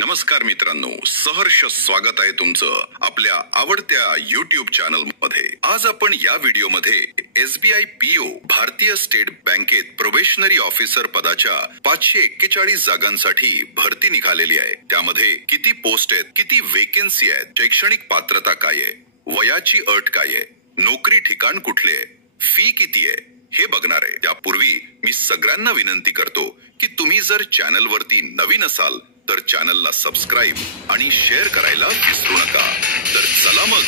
नमस्कार मित्रांनो, सहर्ष स्वागत आहे तुमचं आपल्या आवडत्या YouTube चॅनल मध्ये। आज आपण या व्हिडिओ मध्ये SBI PO भारतीय स्टेट बँकेत प्रोबेशनरी ऑफिसर पदाच्या 541 जागांसाठी भरती निघालेली आहे। त्यामध्ये किती पोस्ट आहेत, किती वेकेन्सी आहेत, शैक्षणिक पात्रता काय आहे, वयाची अट काय आहे, नोकरी ठिकाण कुठले आहे, फी किती आहे हे बघणार आहे। त्यापूर्वी मी सगळ्यांना विनंती करतो की तुम्ही जर चॅनल वरती नवीन असाल तर चॅनलला सबस्क्राइब आणि शेअर करायला विसरू नका। तर चला मग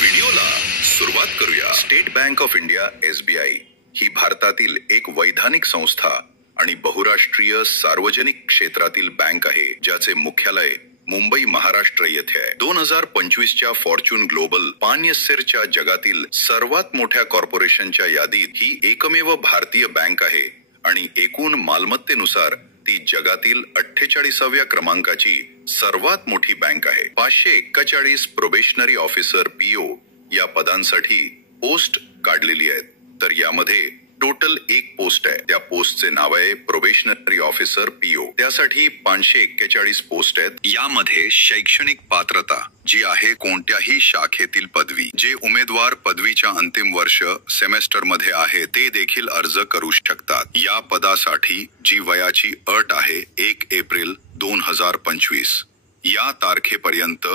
व्हिडिओला सुरुवात करूया। State bank of India SBI ही भारतातील एक वैधानिक संस्था आणि बहुराष्ट्रीय सार्वजनिक क्षेत्रातील बँक आहे, ज्याचे मुख्यालय मुंबई महाराष्ट्र येथे आहे। 2025 च्या फॉर्च्यून ग्लोबल 500च्या जगातील सर्वात मोठ्या कॉर्पोरेशनच्या यादीत ही एकमेव भारतीय बँक आहे आणि एकूण मालमत्तेनुसार ती जगातील 48व्या क्रमांकाची सर्वात मोठी बँक आहे। 541 प्रोबेशनरी ऑफिसर PO या पदांसाठी पोस्ट काढलेली आहेत, तर यामध्ये टोटल एक पोस्ट आहे। त्या पोस्टचे नाव आहे प्रोबेशनरी ऑफिसर PO। त्यासाठी 541 पोस्ट आहेत। यामध्ये शैक्षणिक पात्रता जी आहे कोणत्याही शाखेतील पदवी। जे उमेदवार पदवीच्या अंतिम वर्ष सेमेस्टर मध्ये आहे ते देखील अर्ज करू शकतात। या पदासाठी जी वयाची अट आहे 1 एप्रिल 2025 या तारखेपर्यंत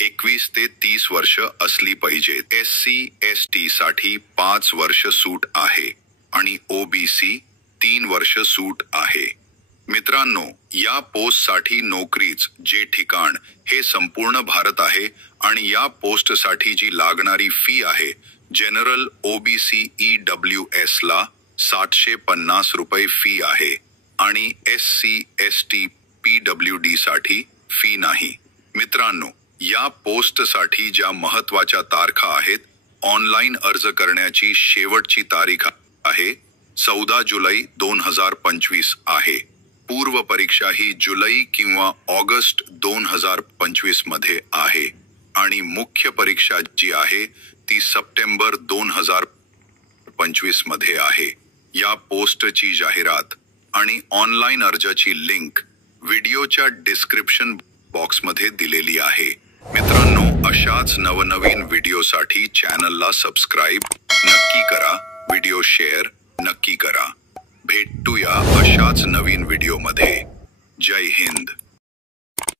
21 ते 30 वर्ष असली पाहिजे। SC ST साठी 5 वर्ष सूट आहे आणि OBC 3 वर्ष सूट आहे। मित्रांनो, या पोस्ट साठी नोकरीच जे ठिकाण हे संपूर्ण भारत आहे आणि या पोस्ट साठी जी लागणारी फी आहे जनरल OBC EWS ला 750 रुपये फी आहे आणि SC ST PWD साठी फी नाही। मित्रांनो, या पोस्ट साठी ज्या महत्त्वाच्या तारखा आहेत, ऑनलाइन अर्ज करण्याची शेवटची तारीख आहे 14 जुलै 2025 आहे। पूर्व परीक्षा ही जुलै किंवा ऑगस्ट 2025 मध्ये आहे आणि मुख्य परीक्षा जी आहे ती सप्टेंबर 2025 मध्ये आहे। या पोस्टची जाहिरात आणि ऑनलाइन अर्जाची लिंक व्हिडिओच्या डिस्क्रिप्शन बॉक्स मध्ये दिलेली आहे। मित्रांनो, अशाच नवनवीन व्हिडिओसाठी चॅनलला सबस्क्राइब नक्की करा, व्हिडिओ शेअर नक्की करा। भेटूया अशाच नवीन व्हिडिओमध्ये। जय हिंद।